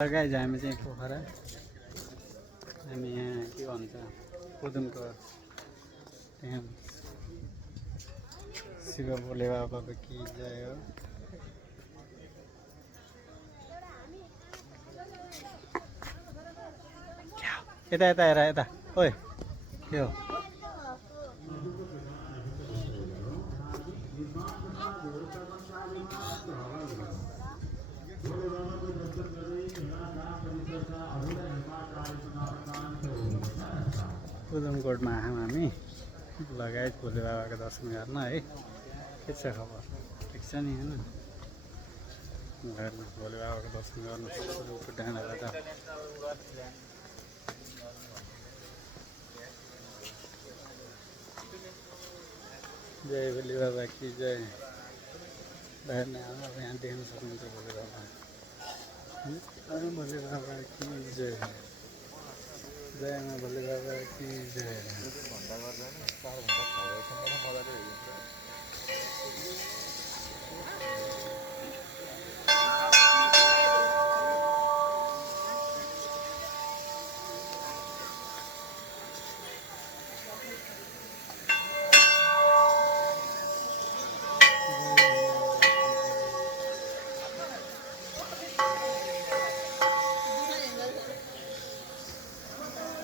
Guys हामी चाहिँ पोखरा हामी यहाँ के भन्छ पुदुङको त्यहाँ शिव भोले बाबाको कि जय हो। यता यता हेर यता ओए के हो पुदुङकोटमा आयौँ हामी लगायत भोले बाबाको दर्शन गर्न है। के छ खबर ठिक छ नि होइन भोले बाबाको दर्शन गर्नु पुदुङको डाँडाबाट जय भोले बाबा की जय। अब यहाँ देख्न सक्नुहुन्छ भोले बाबा भोले बाबा की जय जय मा भोले बाबा की जय।